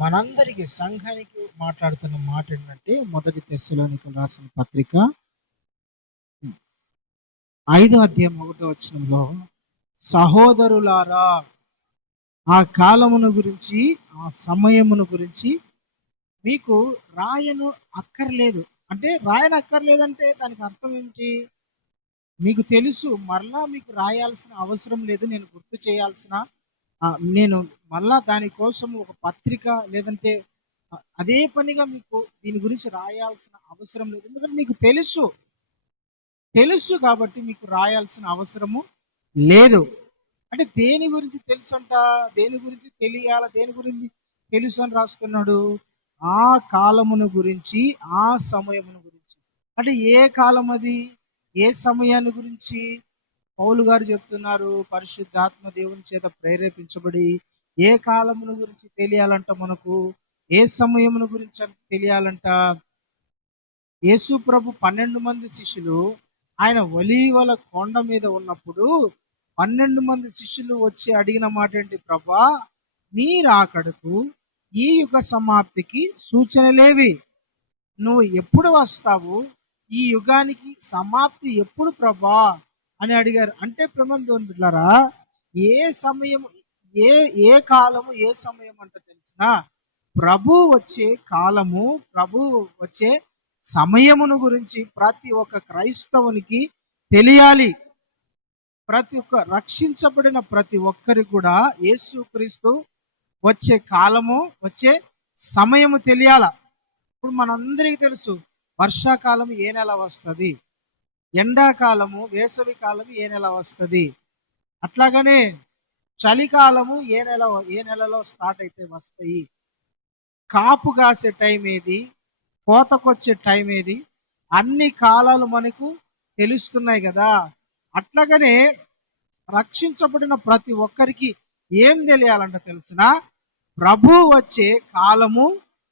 మనందరికి సంఘానికి మాట్లాడుతున్న మాట ఏంటంటే, మొదటి తెస్సలోనికయులకు రాసిన పత్రిక 5:1 సహోదరులారా, ఆ కాలమును గురించి, ఆ సమయమును గురించి మీకు రాయను అక్కర్లేదు. అంటే రాయనక్కర్లేదంటే దానికి అర్థం ఏంటి? మీకు తెలుసు, మరలా మీకు రాయాల్సిన అవసరం లేదు. నేను గుర్తు చేయాల్సిన నేను మళ్ళా దానికోసం ఒక పత్రిక లేదంటే అదే పనిగా మీకు దీని గురించి రాయాల్సిన అవసరం లేదు. ఎందుకంటే మీకు తెలుసు కాబట్టి మీకు రాయాల్సిన అవసరము లేదు. అంటే దేని గురించి తెలుసు అంట, దేని గురించి తెలియాల, దేని గురించి తెలుసు అని రాస్తున్నాడు? ఆ కాలమును గురించి, ఆ సమయమును గురించి. అంటే ఏ కాలం అది, ఏ సమయాన్ని గురించి పౌలు గారు చెప్తున్నారు? పరిశుద్ధాత్మ దేవుని చేత ప్రేరేపించబడి ఏ కాలమును గురించి తెలియాలంట, మనకు ఏ సమయమును గురించి తెలియాలంట. యేసు ప్రభు 12 మంది శిష్యులు ఆయన ఒలీవల కొండ మీద ఉన్నప్పుడు 12 మంది శిష్యులు వచ్చి అడిగిన మాట ఏంటి? ప్రభా, నీ రాకడకు, ఈ యుగ సమాప్తికి సూచనలేవి? నువ్వు ఎప్పుడు వస్తావు? ఈ యుగానికి సమాప్తి ఎప్పుడు ప్రభా అని అడిగారు. అంటే ప్రబంధులారా, ఏ సమయం, ఏ కాలము, ఏ సమయం అంటే తెలిసిన ప్రభు వచ్చే కాలము, ప్రభు వచ్చే సమయమును గురించి ప్రతి ఒక్క క్రైస్తవునికి తెలియాలి. ప్రతి ఒక్క రక్షించబడిన ప్రతి ఒక్కరికి కూడా యేసుక్రీస్తు వచ్చే కాలము, వచ్చే సమయము తెలియాల. ఇప్పుడు మనందరికీ తెలుసు, వర్షాకాలం ఏ నెల వస్తుంది, ఎండాకాలము, వేసవి కాలం ఏ నెల వస్తుంది, అట్లాగనే చలికాలము ఏ నెలలో స్టార్ట్ అయితే వస్తాయి, కాపు కాసే టైం ఏది, కోతకొచ్చే టైం ఏది, అన్ని కాలాలు మనకు తెలుస్తున్నాయి కదా. అట్లాగనే రక్షించబడిన ప్రతి ఒక్కరికి ఏం తెలియాలంట తెలిసిన? ప్రభు వచ్చే కాలము,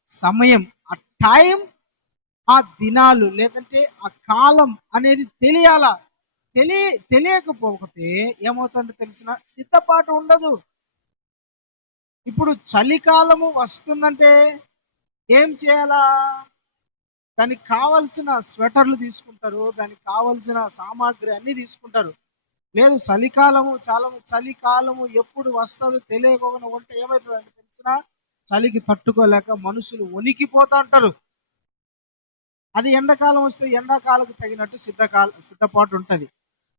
సమయం, ఆ టైం, ఆ దినాలు లేదంటే ఆ కాలం అనేది తెలియాలా. తెలియకపోతే ఏమవుతుందో తెలిసిన? సిద్ధపాటు ఉండదు. ఇప్పుడు చలికాలము వస్తుందంటే ఏం చేయాలా? దానికి కావలసిన స్వెటర్లు తీసుకుంటారు, దానికి కావలసిన సామాగ్రి అన్ని తీసుకుంటారు. లేదు, చలికాలము ఎప్పుడు వస్తుందో తెలియకుండా ఉంటే ఏమవుతుందంటే తెలిసిన? చలికి తట్టుకోలేక మనుషులు వణికిపోతా అంటారు. అది ఎండాకాలం వస్తే ఎండాకాలకు తగినట్టు సిద్ధపాటు ఉంటుంది.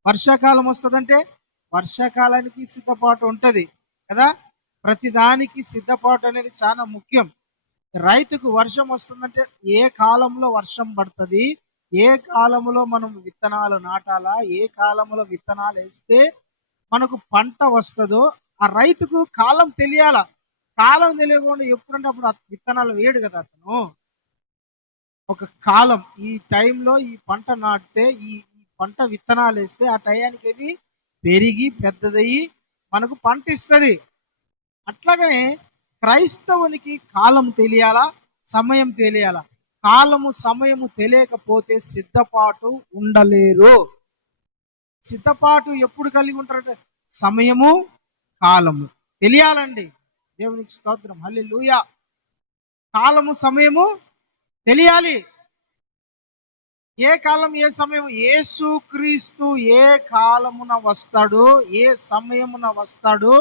వర్షాకాలం వస్తుందంటే వర్షాకాలానికి సిద్ధపాటు ఉంటుంది కదా. ప్రతిదానికి సిద్ధపాటు అనేది చాలా ముఖ్యం. రైతుకు వర్షం వస్తుందంటే ఏ కాలంలో వర్షం పడుతుంది, ఏ కాలంలో మనం విత్తనాలు నాటాలా, ఏ కాలంలో విత్తనాలు వేస్తే మనకు పంట వస్తుందో ఆ రైతుకు కాలం తెలియాల. కాలం తెలియకుండా ఎప్పుడంటే అప్పుడు విత్తనాలు వేయడు కదా అతను. ఒక కాలం, ఈ టైంలో ఈ పంట నాటితే, ఈ పంట విత్తనాలు వేస్తే ఆ టయానికి అది పెరిగి పెద్దదయ్యి మనకు పంట ఇస్తుంది. అట్లాగనే క్రైస్తవునికి కాలం తెలియాలా, సమయం తెలియాలా. కాలము, సమయము తెలియకపోతే సిద్ధపాటు ఉండలేరు. సిద్ధపాటు ఎప్పుడు కలిగి ఉంటారంటే సమయము, కాలము తెలియాలండి. దేవునికి స్తోత్రం, హల్లెలూయా. కాలము, సమయము తెలియాలి. ఏ కాలం, ఏ సమయం? యేసుక్రీస్తు ఏ కాలమున వస్తాడు, ఏ సమయమున వస్తాడు,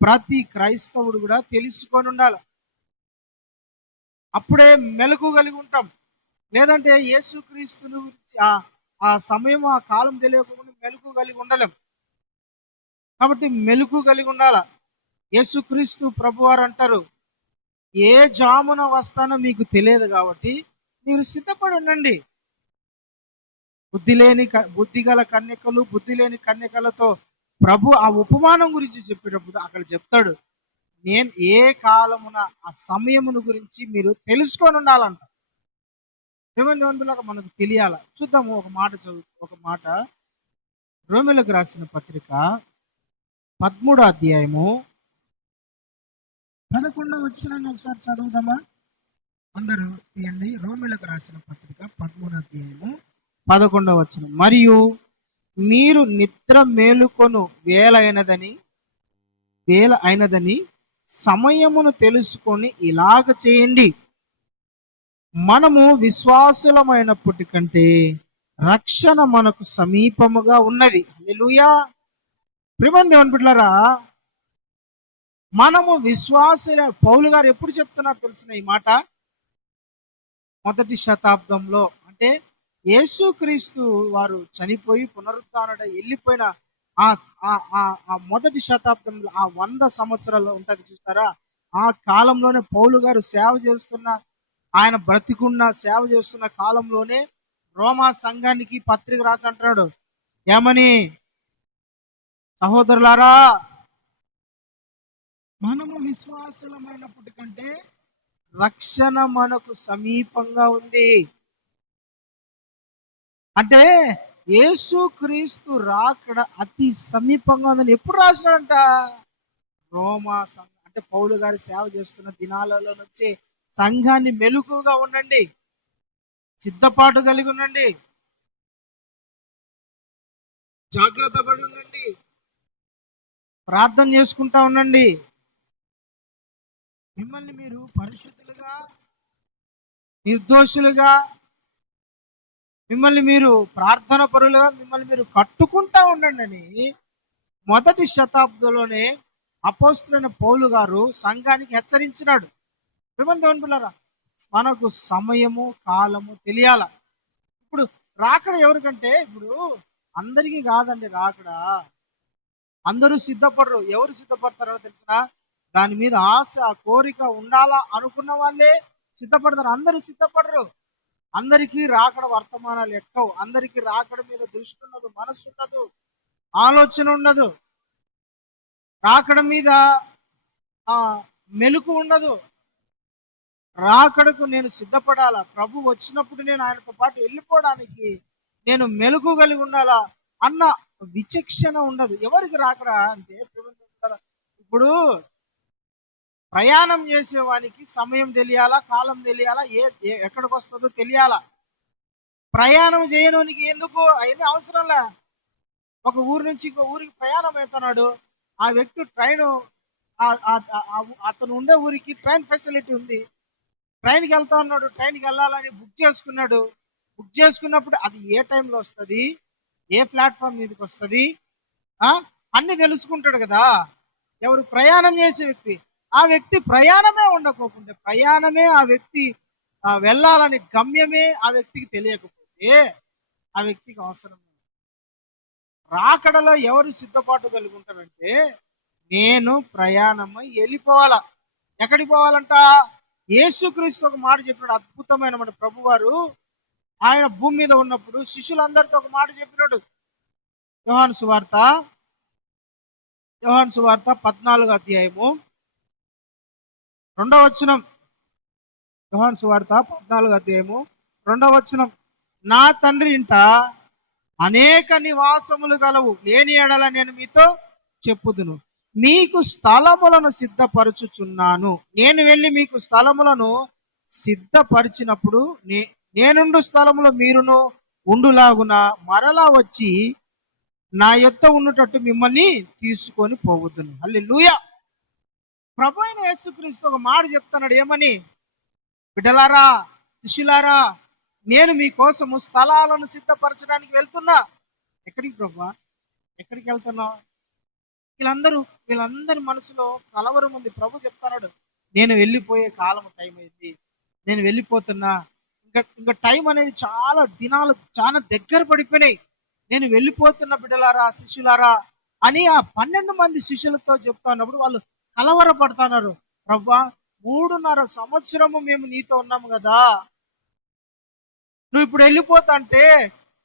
ప్రతి క్రైస్తవుడు కూడా తెలుసుకొని ఉండాలి. అప్పుడే మెలకు కలిగి ఉంటాం. లేదంటే యేసుక్రీస్తుని గురించి ఆ సమయం, ఆ కాలం తెలియకుండా మెలకు కలిగి ఉండలేం. కాబట్టి మెలకు కలిగి ఉండాల. యేసుక్రీస్తు ప్రభువారు అంటారు, ఏ జామున వస్తానో మీకు తెలియదు కాబట్టి మీరు సిద్ధపడి ఉండండి. బుద్ధి గల కన్యకలు, బుద్ధి లేని కన్యకలతో ప్రభు ఆ ఉపమానం గురించి చెప్పేటప్పుడు అక్కడ చెప్తాడు, నేను ఏ కాలమున, ఆ సమయమును గురించి మీరు తెలుసుకొని ఉండాలంట. మనకు తెలియాల. చూద్దాము ఒక మాట రోమీయులకు రాసిన పత్రిక 13వ అధ్యాయము 11వ వచనాన్ని ఒకసారి చదువుదామా? అందరూ తీయండి. రోమీయులకు రాసిన పత్రిక 13వ అధ్యాయము 11వ వచనం. మరియు మీరు నిద్ర మేలుకొను వేళ అయినదని సమయమును తెలుసుకొని ఇలాగ చేయండి. మనము విశ్వాసులమైనప్పటికంటే రక్షణ మనకు సమీపముగా ఉన్నది. హల్లెలూయా. ప్రియమైన దేవుని బిడ్డలారా, మనము విశ్వాసుల పౌలు గారు ఎప్పుడు చెప్తున్నారు తెలిసిన ఈ మాట? మొదటి శతాబ్దంలో, అంటే యేసుక్రీస్తు వారు చనిపోయి పునరుత్థానుడై వెళ్ళిపోయిన ఆ ఆ మొదటి శతాబ్దంలో, ఆ 100 సంవత్సరాలు ఉంటుంది చూస్తారా, ఆ కాలంలోనే పౌలు గారు సేవ చేస్తున్న, ఆయన బ్రతికున్న సేవ చేస్తున్న కాలంలోనే రోమా సంఘానికి పత్రిక రాసి అంటున్నాడు ఏమని? సహోదరులారా, మనము విశ్వాసులమైనప్పటికంటే రక్షణ మనకు సమీపంగా ఉంది. అంటే యేసుక్రీస్తు రాకడ అతి సమీపంగా ఉందని ఎప్పుడు రాసినాడంట? రోమా సంఘం, అంటే పౌలు గారి సేవ చేస్తున్న దినాలలో వచ్చే సంఘాన్ని మెలకుగా ఉండండి, సిద్ధపాటు కలిగి ఉండండి, జాగ్రత్త పడి ఉండండి, ప్రార్థన చేసుకుంటా ఉండండి. మిమ్మల్ని మీరు పరిశుద్ధులుగా, నిర్దోషులుగా, మిమ్మల్ని మీరు ప్రార్థన పరులుగా మిమ్మల్ని మీరు కట్టుకుంటా ఉండండి అని మొదటి శతాబ్దంలోనే అపోస్తులైన పౌలు గారు సంఘానికి హెచ్చరించినాడు. పిల్లరా, మనకు సమయము కాలము తెలియాల. ఇప్పుడు రాకడ ఎవరికంటే, ఇప్పుడు అందరికీ కాదండి రాకడ. అందరూ సిద్ధపడరు. ఎవరు సిద్ధపడతారో తెలిసిన, దాని మీద ఆశ కోరిక ఉండాలా అనుకున్న వాళ్ళే సిద్ధపడతారు. అందరూ సిద్ధపడరు. అందరికీ రాకడ వర్తమానాలు ఎక్కవు. అందరికీ రాకడ మీద దృష్టి ఉండదు, మనసు ఉండదు, ఆలోచన ఉండదు, రాకడ మీద మెలకు ఉండదు. రాకడకు నేను సిద్ధపడాలా, ప్రభు వచ్చినప్పుడు నేను ఆయనతో పాటు వెళ్ళిపోవడానికి నేను మెలకు కలిగి ఉండాలా అన్న విచక్షణ ఉండదు. ఎవరికి రాకడా అంటే, ఇప్పుడు ప్రయాణం చేసేవానికి సమయం తెలియాలా, కాలం తెలియాలా, ఎక్కడికి వస్తుందో తెలియాలా. ప్రయాణం చేయడానికి ఎందుకు అవన్నీ అవసరంలే. ఒక ఊరు నుంచి ఇంకో ఊరికి ప్రయాణం అవుతున్నాడు, ఆ వ్యక్తి అతను ఉండే ఊరికి ట్రైన్ ఫెసిలిటీ ఉంది, ట్రైన్కి వెళ్తా ఉన్నాడు, ట్రైన్కి వెళ్ళాలని బుక్ చేసుకున్నాడు. బుక్ చేసుకున్నప్పుడు అది ఏ టైంలో వస్తుంది, ఏ ప్లాట్ఫామ్ మీదకి వస్తుంది, అన్ని తెలుసుకుంటాడు కదా ఎవరు? ప్రయాణం చేసే వ్యక్తి. ఆ వ్యక్తి ప్రయాణమే ఉండకపోతే, ప్రయాణమే ఆ వ్యక్తి వెళ్ళాలని గమ్యమే ఆ వ్యక్తికి తెలియకపోతే ఆ వ్యక్తికి అవసరం. రాకడలో ఎవరు సిద్ధపాటు కలిగి ఉంటారంటే, నేను ప్రయాణమై వెళ్ళిపోవాలా. ఎక్కడికి పోవాలంట? యేసుక్రీస్తు ఒక మాట చెప్పినాడు, అద్భుతమైన మన ప్రభువారు. ఆయన భూమి మీద ఉన్నప్పుడు శిష్యులందరితో ఒక మాట చెప్పినాడు. యోహాను సువార్త 14వ అధ్యాయము 2వ వచనం. యోహాను సువార్త 14వ అధ్యాయము 2వ వచనం. నా తండ్రి ఇంట అనేక నివాసములు గలవు, లేని ఎడల నేను మీతో చెప్పుదును. మీకు స్థలములను సిద్ధపరచుచున్నాను. నేను వెళ్ళి మీకు స్థలములను సిద్ధపరిచినప్పుడు నేనుండు స్థలములో మీరును ఉండులాగున మరలా వచ్చి నా యొద్ద ఉన్నట్టు మిమ్మల్ని తీసుకొని పోవద్దును. హల్లెలూయా. ప్రభు అయిన యేసుక్రీస్తు ఒక మాట చెప్తున్నాడు ఏమని? బిడ్డలారా, శిష్యులారా, నేను మీకోసము స్థలాలను సిద్ధపరచడానికి వెళ్తున్నా. ఎక్కడికి ప్రభు? ఎక్కడికి వెళ్తున్నావు? వీళ్ళందరి మనసులో కలవరం ఉంది. ప్రభు చెప్తున్నాడు, నేను వెళ్ళిపోయే కాలం టైం అయింది, నేను వెళ్ళిపోతున్నా, ఇంకా టైం అనేది చాలా దినాలు చాలా దగ్గర పడిపోయినాయి, నేను వెళ్ళిపోతున్న బిడ్డలారా, శిష్యులారా అని ఆ 12 మంది శిష్యులతో చెప్తా ఉన్నప్పుడు వాళ్ళు కలవరపడుతున్నారు. ప్రభా, 3.5 సంవత్సరము మేము నీతో ఉన్నాము కదా, నువ్వు ఇప్పుడు వెళ్ళిపోతా అంటే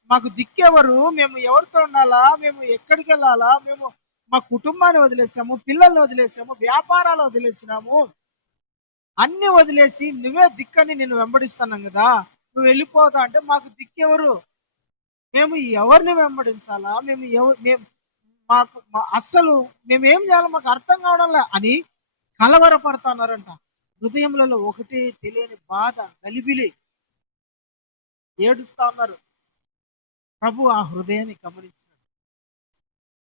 మాకు దిక్కెవరు? మేము ఎవరితో ఉండాలా? మేము ఎక్కడికి వెళ్ళాలా? మేము మా కుటుంబాన్ని వదిలేసాము, పిల్లల్ని వదిలేసాము, వ్యాపారాలు వదిలేసినాము, అన్ని వదిలేసి నువ్వే దిక్కని నేను వెంబడిస్తున్నాం కదా, నువ్వు వెళ్ళిపోతా అంటే మాకు దిక్కెవరు? మేము ఎవరిని వెంబడించాలా? మాకు అస్సలు మేమేం చేయాలో మాకు అర్థం కావడంలే అని కలవరపడుతున్నారంట. హృదయంలో ఒకటే తెలియని బాధ, గలిబిలి, ఏడుస్తా ఉన్నారు. ప్రభు ఆ హృదయాన్ని గమనించాడు.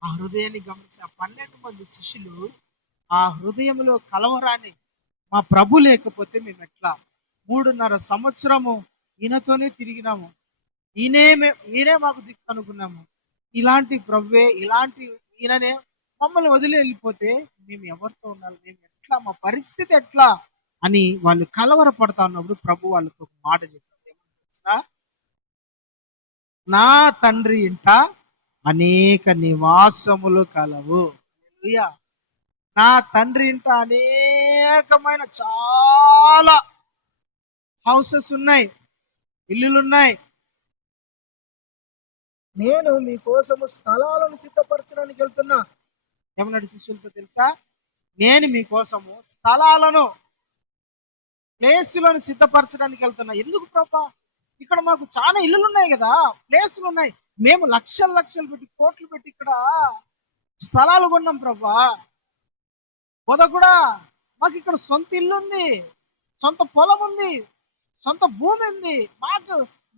ఆ హృదయాన్ని గమనించి ఆ 12 మంది శిష్యులు ఆ హృదయంలో కలవరాన్ని మా ప్రభు లేకపోతే మేము ఎట్లా 3.5 సంవత్సరము ఈయనతోనే తిరిగినాము, ఈయనే మాకు దిక్కు అనుకున్నాము. ఇలాంటి ప్రభువే, ఇలాంటి ఈయననే మమ్మల్ని వదిలి వెళ్ళిపోతే మేము ఎవరితో ఉండాలి, మేము ఎట్లా, మా పరిస్థితి ఎట్లా అని వాళ్ళు కలవరపడతా ఉన్నప్పుడు ప్రభు వాళ్ళతో ఒక మాట చెప్పారు. ఏమని తెలుసా? నా తండ్రి ఇంట అనేక నివాసములు కలవు. హల్లెలూయా. నా తండ్రి ఇంట అనేకమైన చాలా హౌసెస్ ఉన్నాయి, ఇల్లులున్నాయి. నేను మీకోసము స్థలాలను సిద్ధపరచడానికి వెళ్తున్నా. ఏమన్నాడు శిష్యులతో తెలుసా? నేను మీకోసము స్థలాలను, ప్లేసులను సిద్ధపరచడానికి వెళ్తున్నా. ఎందుకు ప్రభా? ఇక్కడ మాకు చాలా ఇల్లులు ఉన్నాయి కదా, ప్లేసులు ఉన్నాయి. మేము లక్షలు లక్షలు పెట్టి, కోట్లు పెట్టి ఇక్కడ స్థలాలు కొన్నాం ప్రభా. కూడా మాకు ఇక్కడ సొంత ఇల్లు ఉంది, సొంత పొలం ఉంది, సొంత భూమి ఉంది. మాకు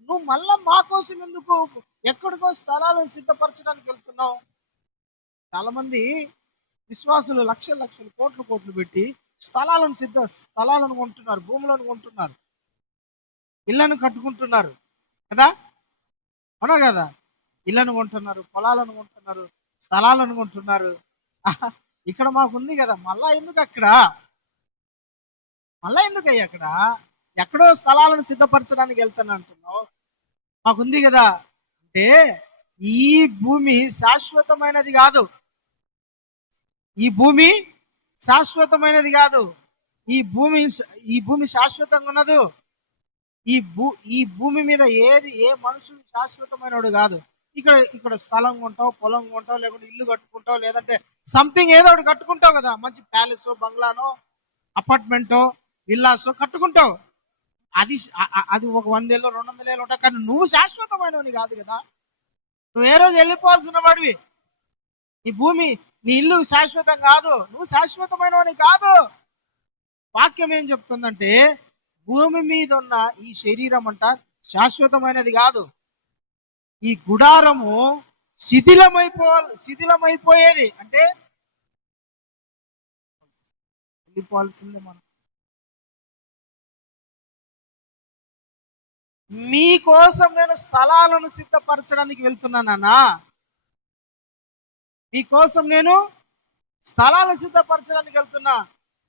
నువ్వు మళ్ళా మా కోసం ఎందుకు ఎక్కడికో స్థలాలను సిద్ధపరచడానికి వెళ్తున్నావు? చాలా మంది విశ్వాసులు లక్షలు లక్షలు కోట్లు కోట్లు పెట్టి స్థలాలను కొంటున్నారు, భూములను కొంటున్నారు, ఇళ్లను కట్టుకుంటున్నారు కదా, అవునా కదా? ఇళ్లను కొంటున్నారు, పొలాలను కొంటున్నారు, స్థలాలను కొంటున్నారు. ఇక్కడ మాకుంది కదా, మళ్ళా ఎందుకు అక్కడ, మళ్ళా ఎందుకు అయ్యి అక్కడ ఎక్కడో స్థలాలను సిద్ధపరచడానికి వెళ్తాను అంటున్నావు? మాకుంది కదా అంటే ఈ భూమి శాశ్వతమైనది కాదు, ఈ భూమి శాశ్వతమైనది కాదు, ఈ భూమి శాశ్వతంగా ఉన్నదు. ఈ భూమి మీద ఏ మనుషులు శాశ్వతమైనడు కాదు. ఇక్కడ స్థలం కొంటావు, పొలం కొంటావు, లేకుంటే ఇల్లు కట్టుకుంటావు, లేదంటే సంథింగ్ ఏదో ఒకటి కట్టుకుంటావు కదా, మంచి ప్యాలెస్, బంగ్లానో, అపార్ట్మెంటో, విల్లాసో కట్టుకుంటావు. అది ఒక 100 ఏళ్ళు 200 ఏళ్ళు ఉంటాయి, కానీ నువ్వు శాశ్వతమైనవి కాదు కదా. నువ్వు ఏ రోజు వెళ్ళిపోవాల్సిన వాడివి. నీ భూమి, నీ ఇల్లు శాశ్వతం కాదు, నువ్వు శాశ్వతమైనవని కాదు. వాక్యం ఏం చెప్తుందంటే భూమి మీద ఉన్న ఈ శరీరం అంట శాశ్వతమైనది కాదు. ఈ గుడారము శిథిలమైపోయేది. అంటే వెళ్ళిపోవాల్సిందే మనం. మీకోసం నేను స్థలాలను సిద్ధపరచడానికి వెళ్తున్నానా? మీకోసం నేను స్థలాలను సిద్ధపరచడానికి వెళ్తున్నా.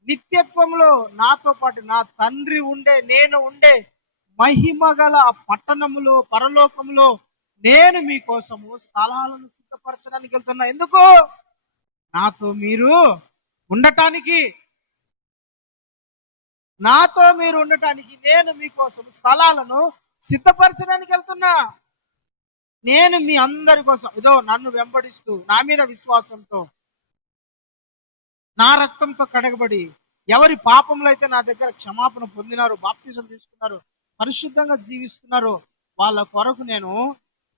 నిత్యత్వంలో నాతో పాటు నా తండ్రి ఉండే, నేను ఉండే మహిమ గల పట్టణములో, పరలోకములో నేను మీకోసము స్థలాలను సిద్ధపరచడానికి వెళ్తున్నా. ఎందుకు? నాతో మీరు ఉండటానికి, నేను మీకోసం స్థలాలను సిద్ధపరచడానికి వెళ్తున్నా. నేను మీ అందరి కోసం, ఇదో నన్ను వెంబడిస్తూ, నా మీద విశ్వాసంతో, నా రక్తంతో కడగబడి, ఎవరి పాపంలో అయితే నా దగ్గర క్షమాపణ పొందినారు, బాప్తిజం తీసుకున్నారు, పరిశుద్ధంగా జీవిస్తున్నారు, వాళ్ళ కొరకు నేను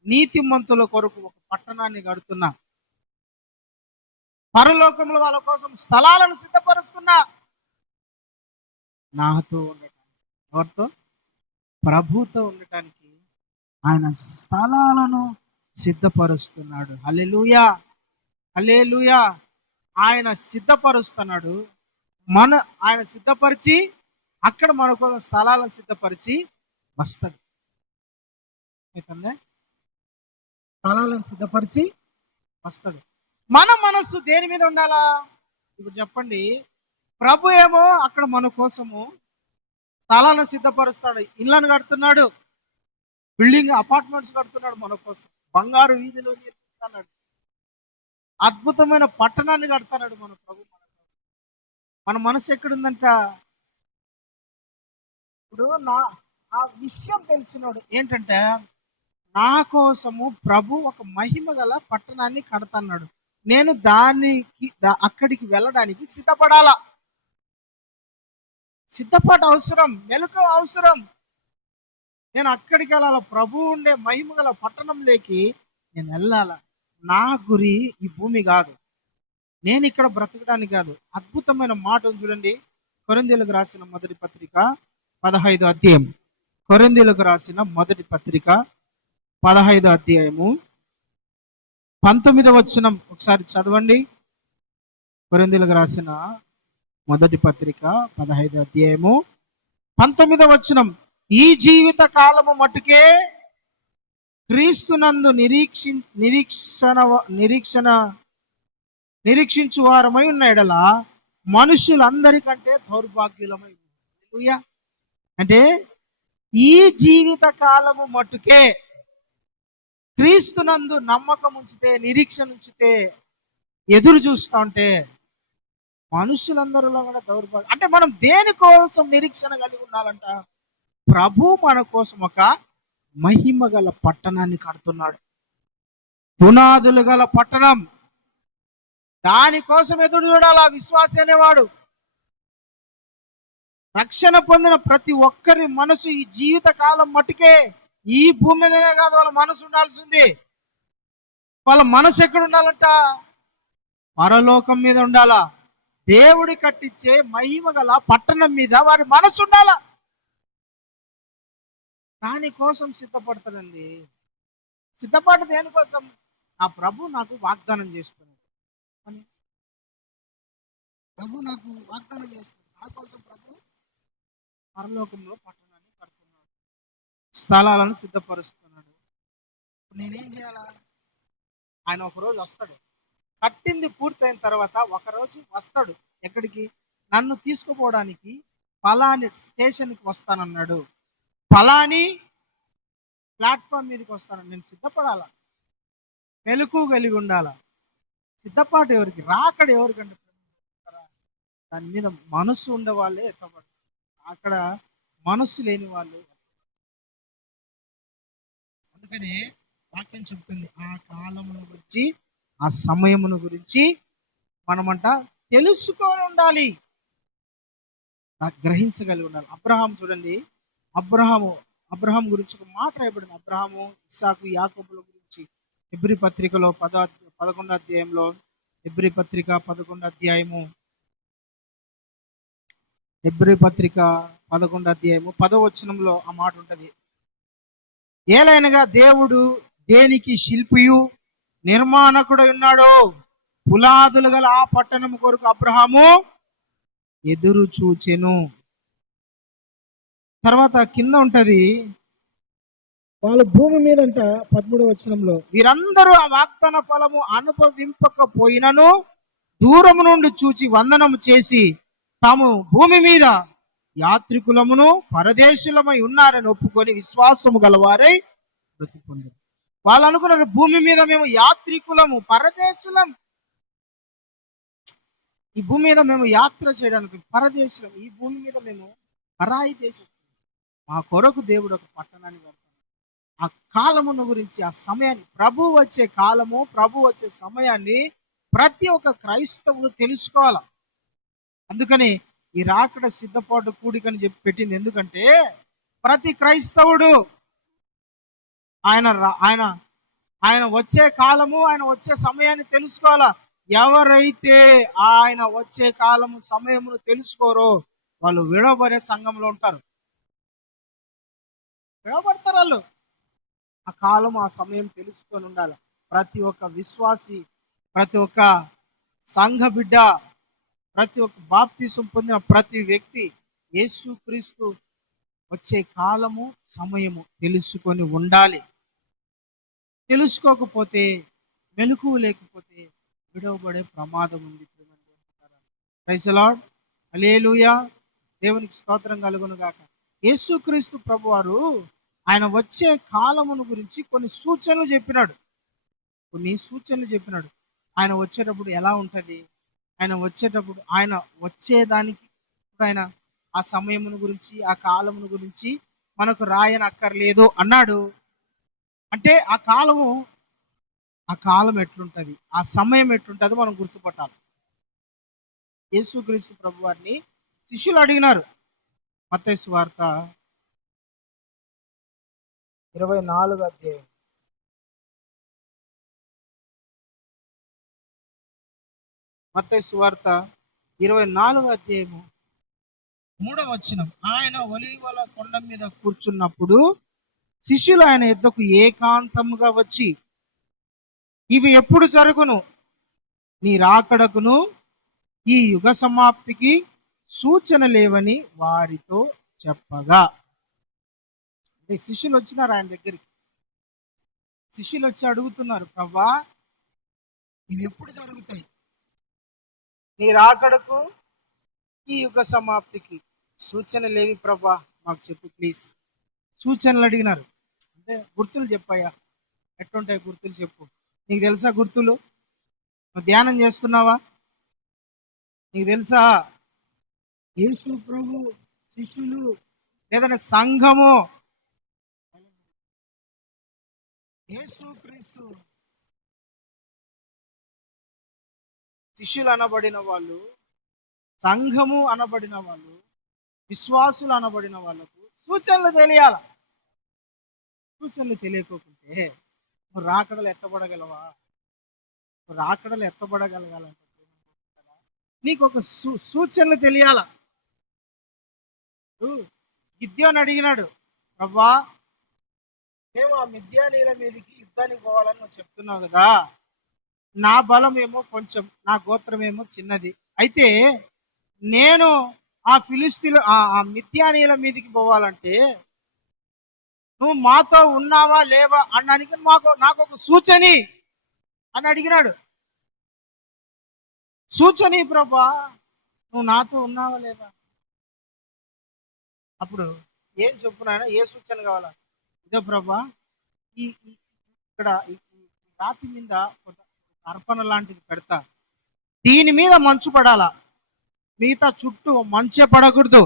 నీతిమంతుల కొరకు ఒక పట్టణాన్ని కడుతున్నా. పరలోకంలో వాళ్ళ కోసం స్థలాలను సిద్ధపరుస్తున్నా. నాతో ఉండటానికి, ఎవరితో? ప్రభుతో ఉండటానికి ఆయన స్థలాలను సిద్ధపరుస్తున్నాడు. హల్లెలూయా, హల్లెలూయా. ఆయన సిద్ధపరుస్తున్నాడు. ఆయన సిద్ధపరిచి అక్కడ మన కోసం స్థలాలను సిద్ధపరిచి వస్తాడు. స్థలాలను సిద్ధపరిచి వస్తాడు. మన మనస్సు దేని మీద ఉండాలా? ఇప్పుడు చెప్పండి. ప్రభు ఏమో అక్కడ మన కోసము స్థలాలను సిద్ధపరుస్తాడు, ఇళ్లను కడుతున్నాడు, బిల్డింగ్ అపార్ట్మెంట్స్ కడుతున్నాడు మన కోసం, బంగారు వీధిలో నిర్మిస్తున్నాడు, అద్భుతమైన పట్టణాన్ని కడుతున్నాడు మన ప్రభు మన కోసం. మన మనసు ఎక్కడుందంట? ఇప్పుడు ఆ విషయం తెలిసినోడు ఏంటంటే, నా కోసము ప్రభు ఒక మహిమ గల పట్టణాన్ని కడతన్నాడు, నేను అక్కడికి వెళ్ళడానికి సిద్ధపడాలా. సిద్ధపాటు అవసరం, మెలకు అవసరం. నేను అక్కడికి వెళ్ళాల, ప్రభు ఉండే మహిమ గల పట్టణంలోకి నేను వెళ్ళాల. నా గురి ఈ భూమి కాదు, నేను ఇక్కడ బ్రతకడానికి కాదు. అద్భుతమైన మాట చూడండి, కొరింథీయులకు రాసిన మొదటి పత్రిక 15వ అధ్యాయం. కొరింథీయులకు రాసిన మొదటి పత్రిక 15వ అధ్యాయము 19వ వచనం ఒకసారి చదవండి. కొరింథీయులకు రాసిన మొదటి పత్రిక 15వ అధ్యాయము 19వ వచనం. ఈ జీవిత కాలము మట్టుకే క్రీస్తునందు నిరీక్షించు వారమై ఉన్న ఎడల మనుషులందరికంటే దౌర్భాగ్యులమై. హల్లెలూయా. అంటే ఈ జీవిత కాలము మట్టుకే క్రీస్తునందు నమ్మకం ఉంచితే, నిరీక్షణ ఉంచితే, ఎదురు చూస్తా ఉంటే మనుషులందరిలో కూడా దౌర్భాగ్యం. అంటే మనం దేనికోసం నిరీక్షణ కలిగి ఉండాలంట? ప్రభు మన కోసం ఒక మహిమ గల పట్టణాన్ని కడుతున్నాడు, పునాదులు గల పట్టణం. దానికోసం ఎదురు చూడాలి ఆ విశ్వాసి అనేవాడు. రక్షణ పొందిన ప్రతి ఒక్కరి మనసు ఈ జీవిత కాలం మట్టుకే ఈ భూమి మీదనే కాదు, వాళ్ళ మనసు ఉండాల్సింది. వాళ్ళ మనసు ఎక్కడ ఉండాలంట? పరలోకం మీద ఉండాలా. దేవుడి కట్టించే మహిమ గల పట్టణం మీద వారి మనసు ఉండాలా. దానికోసం సిద్ధపడతాడండి. సిద్ధపడ దేనికోసం? ఆ ప్రభు నాకు వాగ్దానం చేసుకున్నాడు. ప్రభు నాకు వాగ్దానం చేస్తాడు. నా కోసం ప్రభు పరలోకంలో పట్టణాన్ని కడుతున్నాడు, స్థలాలను సిద్ధపరుస్తున్నాడు. నేనేం చేయాలా? ఆయన ఒకరోజు వస్తాడు, కట్టింది పూర్తయిన తర్వాత ఒకరోజు వస్తాడు. ఎక్కడికి? నన్ను తీసుకుపోవడానికి ఫలాని స్టేషన్కి వస్తానన్నాడు, ఫలాని ప్లాట్ఫామ్ మీదకి వస్తాను. నేను సిద్ధపడాలా, మెలకువ కలిగి ఉండాలా. సిద్ధపాటు ఎవరికి? రాకడ ఎవరికంటే దాని మీద మనసు ఉండే వాళ్ళే ఎత్తపడతారు. అక్కడ మనస్సు లేని వాళ్ళు. అందుకని వాక్యం చెప్తుంది, ఆ కాలమును గురించి, ఆ సమయమును గురించి మనమంట తెలుసుకొని ఉండాలి, గ్రహించగలిగి ఉండాలి. అబ్రహాం చూడండి, అబ్రహాం గురించి ఒక మాట రాయబడింది. అబ్రహాము, ఇస్సాకు, యాకోబుల గురించి హెబ్రీ పత్రికలో 11వ అధ్యాయంలో, హెబ్రీ పత్రిక 11వ అధ్యాయము, హెబ్రీ పత్రిక 11వ అధ్యాయము 10వ వచనంలో ఆ మాట ఉంటది. ఏలైనగా దేవుడు దేనికి శిల్పియు నిర్మాణకుడు ఉన్నాడో పునాదులు గల ఆ పట్టణం కొరకు అబ్రహాము ఎదురు చూచెను. తర్వాత కింద ఉంటది, వాళ్ళ భూమి మీదంట 13వ వచనంలో, వీరందరూ ఆ వాగ్దాన ఫలము అనుభవింపకపోయినను దూరము నుండి చూచి వందనము చేసి తాము భూమి మీద యాత్రికులమును పరదేశులమై ఉన్నారని ఒప్పుకొని విశ్వాసము గలవారై మృతి పొందారు. వాళ్ళు అనుకున్నారు, భూమి మీద మేము యాత్రికులము, పరదేశులం. ఈ భూమి మీద మేము యాత్ర చేయడానికి పరదేశులం, ఈ భూమి మీద మేము పరాయి దేశం. మా కొరకు దేవుడు ఒక పట్టణాన్ని కడతాడు. ఆ కాలమును గురించి, ఆ సమయాన్ని, ప్రభు వచ్చే కాలము, ప్రభు వచ్చే సమయాన్ని ప్రతి ఒక్క క్రైస్తవుడు తెలుసుకోవాలి. అందుకని ఈ రాకడ సిద్ధపాటు కూడికని చెప్పి పెట్టింది. ఎందుకంటే ప్రతి క్రైస్తవుడు ఆయన వచ్చే కాలము, ఆయన వచ్చే సమయాన్ని తెలుసుకోవాలా. ఎవరైతే ఆయన వచ్చే కాలము, సమయమును తెలుసుకోరో వాళ్ళు విడవబడే సంఘంలో ఉంటారు, విడవబడతారు వాళ్ళు. ఆ కాలం, ఆ సమయం తెలుసుకొని ఉండాలి. ప్రతి ఒక్క విశ్వాసి, ప్రతి ఒక్క సంఘ బిడ్డ, ప్రతి ఒక్క బాప్తిసం పొందిన ప్రతి వ్యక్తి యేసుక్రీస్తు వచ్చే కాలము, సమయము తెలుసుకొని ఉండాలి. తెలుసుకోకపోతే, మెలకువ లేకపోతే విడవబడే ప్రమాదం ఉంది. ప్రైజ్ ది లార్డ్, హల్లెలూయా. దేవునికి స్తోత్రం కలుగును గాక. యేసుక్రీస్తు ప్రభువారు ఆయన వచ్చే కాలమును గురించి కొన్ని సూచనలు చెప్పినాడు. ఆయన వచ్చేటప్పుడు ఎలా ఉంటది, ఆయన వచ్చేటప్పుడు, ఆయన వచ్చేదానికి ఆయన ఆ సమయమును గురించి, ఆ కాలమును గురించి మనకు రాయని అక్కర్లేదు అన్నాడు. అంటే ఆ కాలం ఎట్లుంటది, ఆ సమయం ఎట్లుంటది మనం గుర్తుపట్టాలి. యేసుక్రీస్తు ప్రభు వారిని శిష్యులు అడిగినారు. మత్తయి సువార్త 24వ అధ్యాయం, మత్తయి సువార్త 24వ అధ్యాయము 3వ వచనం. ఆయన ఒలీవల కొండ మీద కూర్చున్నప్పుడు శిష్యులు ఆయన యొద్దకు ఏకాంతముగా వచ్చి, ఇవి ఎప్పుడు జరుగును, నీ రాకడకును ఈ యుగ సమాప్తికి సూచన లేవని వారితో చెప్పగా. అంటే శిష్యులు వచ్చినారు ఆయన దగ్గరికి. శిష్యులు వచ్చి అడుగుతున్నారు, ప్రభా ఇవి ఎప్పుడు జరుగుతాయి? నీ రాకడకు ఈ యుగ సమాప్తికి సూచనలేవి ప్రభా, మాకు చెప్పు ప్లీజ్. సూచనలు అడిగినారు. అంటే గుర్తులు చెప్పాయా, ఎట్లుంటాయి గుర్తులు చెప్పు. నీకు తెలుసా గుర్తులు? నువ్వు ధ్యానం చేస్తున్నావా? నీకు తెలుసా? యేసు ప్రభు శిష్యులు లేదంటే సంఘము, యేసు క్రీస్తు శిష్యులు అనబడిన వాళ్ళు, సంఘము అనబడిన వాళ్ళు, విశ్వాసులు అనబడిన వాళ్ళకు సూచనలు తెలియాల. సూచనలు తెలియకోకుంటే నువ్వు రాకడలు ఎత్తబడగలవా? నువ్వు రాకడలు ఎత్తబడగలగాలంటే నీకు ఒక సూచనలు తెలియాల. గిద్యోని అడిగినాడు, ప్రభా మేము ఆ మిద్యానీయుల మీదకి యుద్ధానికి పోవాలని నువ్వు చెప్తున్నావు కదా, నా బలం ఏమో కొంచెం, నా గోత్రం ఏమో చిన్నది, అయితే నేను ఆ ఫిలిస్తీన్లు ఆ మిద్యానీయుల మీదకి పోవాలంటే నువ్వు మాతో ఉన్నావా లేవా అనడానికి నాకు ఒక సూచని అని అడిగినాడు. సూచని ప్రభా, నువ్వు నాతో ఉన్నావా లేవా? అప్పుడు ఏం చెప్పునాయన, ఏ సూచన కావాలా? ఇదో ప్రభా, ఈ ఇక్కడ రాతి మీద కొంత అర్పణ లాంటిది పెడతా, దీని మీద మంచు పడాలా, మిగతా చుట్టూ మంచే పడకూడదు.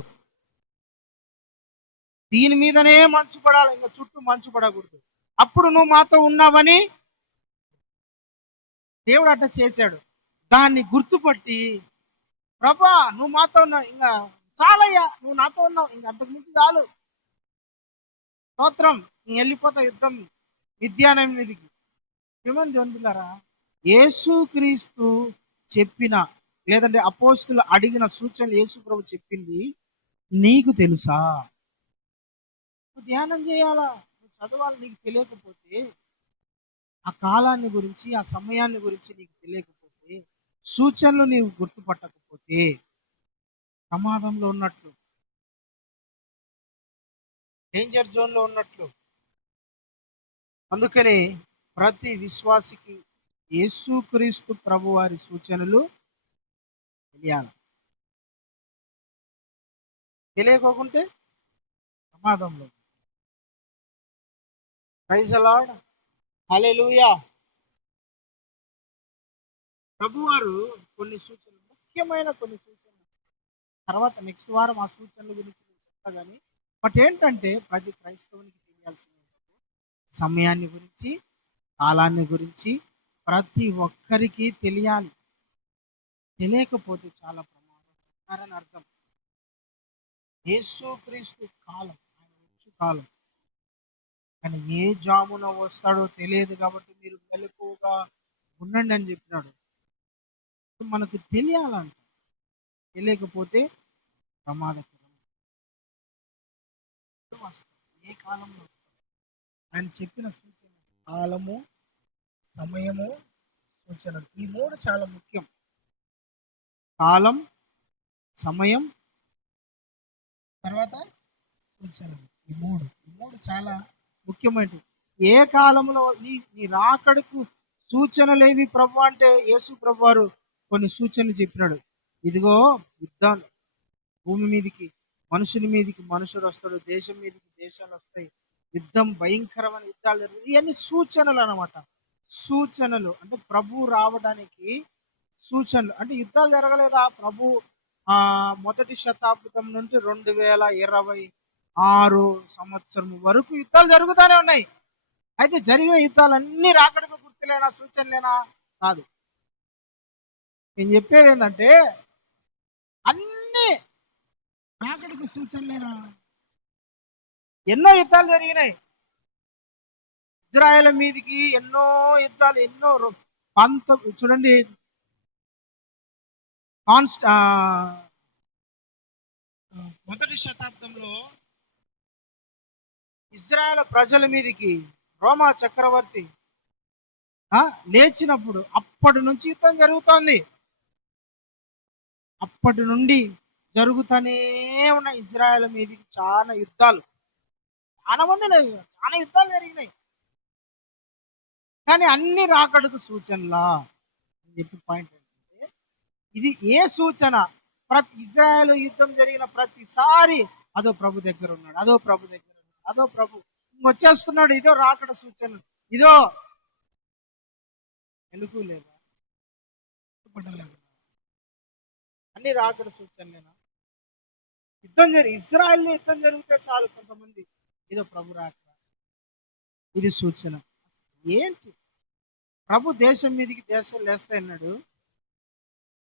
దీని మీదనే మంచు పడాలి, ఇంకా చుట్టూ మంచు పడకూడదు. అప్పుడు నువ్వు మాతో ఉన్నావని దేవుడు అట్లా చేశాడు. దాన్ని గుర్తుపట్టి, ప్రభా నువ్వు మాతో ఉన్నావు, ఇంకా చాలయ్యా, నువ్వు నాతో ఉన్నావు, ఇంక అంతకు మించి చాలు, స్తోత్రం, నేను వెళ్ళిపోతా యుద్ధం విద్యానం మీదికి. ఏమని జొందులారా, యేసు క్రీస్తు చెప్పిన లేదంటే అపోస్తులు అడిగిన సూచనలు యేసు ప్రభు చెప్పింది నీకు తెలుసా? నువ్వు ధ్యానం చేయాలా, నువ్వు చదవాలి. నీకు తెలియకపోతే, ఆ కాలాన్ని గురించి ఆ సమయాన్ని గురించి నీకు తెలియకపోతే, సూచనలు నీవు గుర్తుపట్టకపోతే ప్రమాదంలో ఉన్నట్లు, డేంజర్ జోన్ లో ఉన్నట్లు. అందుకని ప్రతి విశ్వాసికి యేసుక్రీస్తు ప్రభు వారి సూచనలు తెలియాలి. తెలియకోకుంటే ప్రమాదంలో. ప్రైజ్ ది లార్డ్, హల్లెలూయా. ప్రభువారు కొన్ని సూచనలు, ముఖ్యమైన కొన్ని సూచనలు, తర్వాత నెక్స్ట్ వారం ఆ సూచనల గురించి చెప్తా. కానీ బట్ ఏంటంటే ప్రతి క్రైస్తవునికి తెలియాల్సిన సమయాన్ని గురించి, కాలాన్ని గురించి ప్రతి ఒక్కరికి తెలియాలి. తెలియకపోతే చాలా ప్రమాదం అని అర్థం. యేసుక్రీస్తు కాలం, ఆయన వచ్చు కాలం, ఆయన ఏ జామున వస్తాడో తెలియదు కాబట్టి మీరు మెలకువగా ఉండండి అని చెప్పినాడు. మనకు తెలియాలంట, తెలియకపోతే ప్రమాదకరం. ఏ కాలంలో వస్తాడు ఆయన చెప్పిన సూచన, కాలము, సమయము, సూచనలు, ఈ మూడు చాలా ముఖ్యం. కాలం, సమయం, తర్వాత సూచనలు, ఈ మూడు చాలా ముఖ్యమైనవి. ఏ కాలంలో నీ రాకడకు సూచనలేవి ప్రభు అంటే యేసు ప్రభు వారు కొన్ని సూచనలు చెప్పినాడు. ఇదిగో యుద్ధం, భూమి మీదకి మనుషుల మీదకి మనుషులు వస్తాడు, దేశం మీదకి దేశాలు వస్తాయి, యుద్ధం, భయంకరమైన యుద్ధాలు జరుగుతాయి. ఇవన్నీ సూచనలు అన్నమాట. సూచనలు అంటే ప్రభు రావడానికి సూచనలు. అంటే యుద్ధాలు జరగలేదా? ప్రభు మొదటి శతాబ్దం నుంచి 2026 సంవత్సరం వరకు యుద్ధాలు జరుగుతూనే ఉన్నాయి. అయితే జరిగిన యుద్ధాలన్నీ రాకడకు గుర్తులేనా, సూచనలేనా? కాదు. నేను చెప్పేది ఏంటంటే అన్ని రాకడకు సూచనలేనా? ఎన్నో యుద్ధాలు జరిగినాయి. ఇజ్రాయెల్ మీదకి ఎన్నో యుద్ధాలు, ఎన్నో చూడండి, మొదటి శతాబ్దంలో ఇజ్రాయెల్ ప్రజల మీదకి రోమా చక్రవర్తి లేచినప్పుడు అప్పటి నుంచి యుద్ధం జరుగుతోంది. అప్పటి నుండి జరుగుతూనే ఉన్న ఇజ్రాయెల్ మీదకి చాలా యుద్ధాలు, చాలా మంది లేదు, చాలా యుద్ధాలు జరిగినాయి. కానీ అన్ని రాకడకు సూచనలా అని చెప్పి పాయింట్ ఏంటంటే, ఇది ఏ సూచన? ప్రతి ఇజ్రాయెల్ యుద్ధం జరిగిన ప్రతిసారి అదో ప్రభు దగ్గర ఉన్నాడు, అదో ప్రభు దగ్గర ఉన్నాడు, అదో ప్రభు వచ్చేస్తున్నాడు, ఇదో రాకడ సూచన, ఇదో. ఎందుకు లేదా? పడలేదు. అన్ని రాకడ సూచనలేనా? ఇజ్రాయెల్ యుద్ధం జరిగితే చాలు కొంతమంది ఏదో ప్రభు రాకడ, ఇది సూచన. ఏంటి? ప్రభు దేశం మీదకి దేశం లేస్తా అన్నాడు,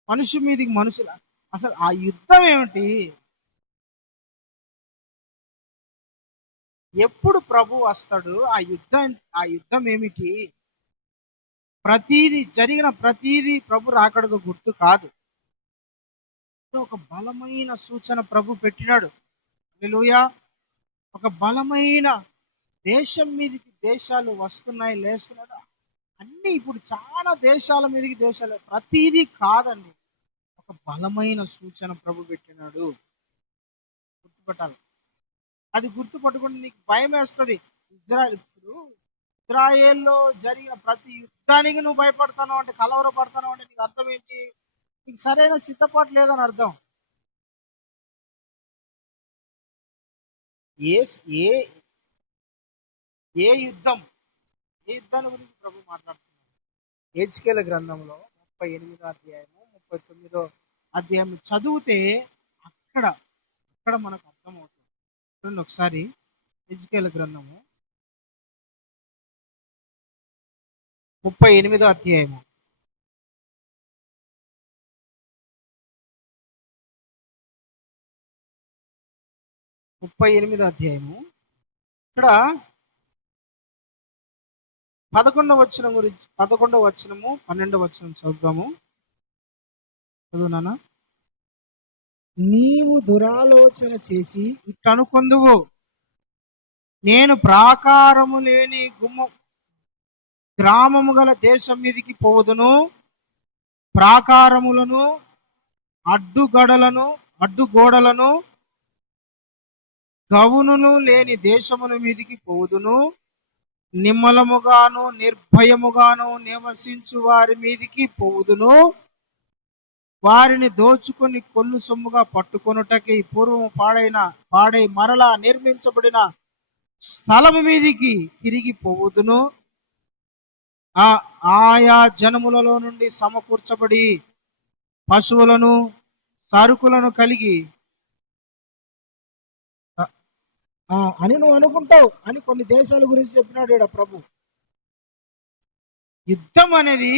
మనుషు మీదకి మనుషుల. అసలు ఆ యుద్ధం ఏమిటి? ఎప్పుడు ప్రభు వస్తాడు? ఆ యుద్ధం ఏమిటి? జరిగిన ప్రతీది ప్రభు రాకడకు గుర్తు కాదు. ఒక బలమైన సూచన ప్రభు పెట్టినాడు. హల్లెలూయా. ఒక బలమైన దేశం మీదకి దేశాలు వస్తున్నాయి, లేస్తున్నాడు. అన్ని ఇప్పుడు చాలా దేశాల మీదకి దేశాలు, ప్రతీది కాదండి, ఒక బలమైన సూచన ప్రభు పెట్టినాడు. గుర్తుపట్టాలి. అది గుర్తుపట్టుకుంటే నీకు భయం వేస్తుంది. ఇజ్రాయేల్లో జరిగిన ప్రతి యుద్ధానికి నువ్వు భయపడతావు అంటే, కలవరపడతావు అంటే నీకు అర్థం ఏంటి? నీకు సరైన సిద్ధపాటు లేదని అర్థం. ఏ ఏ ఏ యుద్ధం ఏ యుద్ధాన్ని గురించి ప్రభు మాట్లాడుతున్నారు? హెజ్కేల గ్రంథంలో 38వ అధ్యాయము 39వ అధ్యాయం చదివితే అక్కడ అక్కడ మనకు అర్థమవుతుంది. చూడండి ఒకసారి, హెజ్కేల గ్రంథము 38వ అధ్యాయము 38వ అధ్యాయము ఇక్కడ 11వ వచనం గురించి, 11వ వచనము 12వ వచనం చదువుదాము. చదువునానా? నీవు దురాలోచన చేసి ఇట్టనుకొందువు, నేను ప్రాకారము లేని గ్రామము గల దేశం మీదికి పోదును, ప్రాకారములను అడ్డుగోడలను గవునులు లేని దేశముల మీదికి పోదును, నిమ్మలముగాను నిర్భయముగాను నివసించు వారి మీదికి పోవుదును, వారిని దోచుకొని కొల్లు సొమ్ముగా పట్టుకొనుటకి పూర్వము పాడై మరలా నిర్మించబడిన స్థలము మీదికి తిరిగి పోవుదును. ఆయా జనములలో నుండి సమకూర్చబడి పశువులను సరుకులను కలిగి అని నువ్వు అనుకుంటావు అని కొన్ని దేశాల గురించి చెప్పినాడు ఈడ ప్రభు. యుద్ధం అనేది,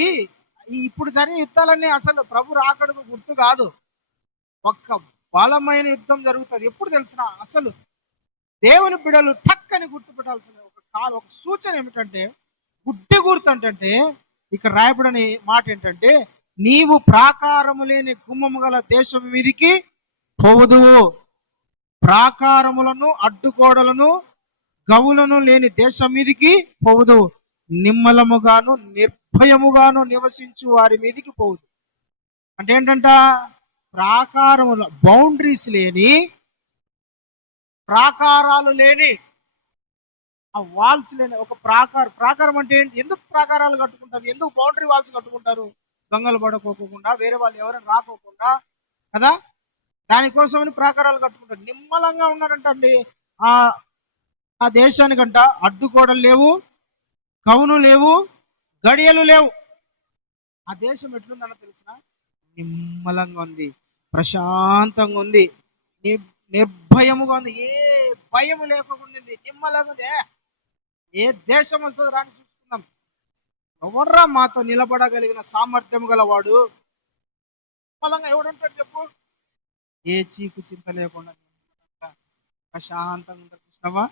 ఇప్పుడు జరిగే యుద్ధాలన్నీ అసలు ప్రభు రాకడకు గుర్తు కాదు. ఒక్క బలమైన యుద్ధం జరుగుతుంది ఎప్పుడు తెలిసిన, అసలు దేవుని బిడలు టక్ అని గుర్తుపెట్టాల్సిన ఒక సూచన ఏమిటంటే, గుడ్డి గుర్తు అంటే ఇక్కడ రాయబడని మాట ఏంటంటే, నీవు ప్రాకారము లేని గుమ్మము గల దేశం మీదికి పోవుదువు, ప్రాకారములను అడ్డుగోడలను గవులను లేని దేశం మీదికి పోవుదు, నిమ్మలముగాను నిర్భయముగాను నివసించు వారి మీదికి పోవుదు. అంటే ఏంటంట? ప్రాకారముల బౌండరీస్ లేని, ప్రాకారాలు లేని, ఆ వాల్స్ లేని ఒక ప్రాకారం అంటే ఏంటి? ఎందుకు ప్రాకారాలు కట్టుకుంటారు? ఎందుకు బౌండరీ వాల్స్ కట్టుకుంటారు? దొంగలు పడుకోకుండా, వేరే వాళ్ళు ఎవరైనా రాకోకుండా కదా, దానికోసమని ప్రాకారాలు కట్టుకుంటారు. నిమ్మలంగా ఉన్నారంట అండి. ఆ దేశానికంట అడ్డుగోడలు లేవు, కవును లేవు, గడియలు లేవు. ఆ దేశం ఎట్లుందన్న తెలిసిన? నిమ్మలంగా ఉంది, ప్రశాంతంగా ఉంది, నిర్భయముగా ఉంది, ఏ భయం లేకుండా ఉంది, నిమ్మలంగా ఉంది. ఏ దేశం వస్తుంది రాని చూసుకున్నాం. ఎవర్రా మాతో నిలబడగలిగిన సామర్థ్యం గలవాడు? నిమ్మలంగా ఎవడుంటాడు చెప్పు? ఏ చీకు చింత లేకుండా ప్రశాంతంగా ఉంటారు. చూసినావా?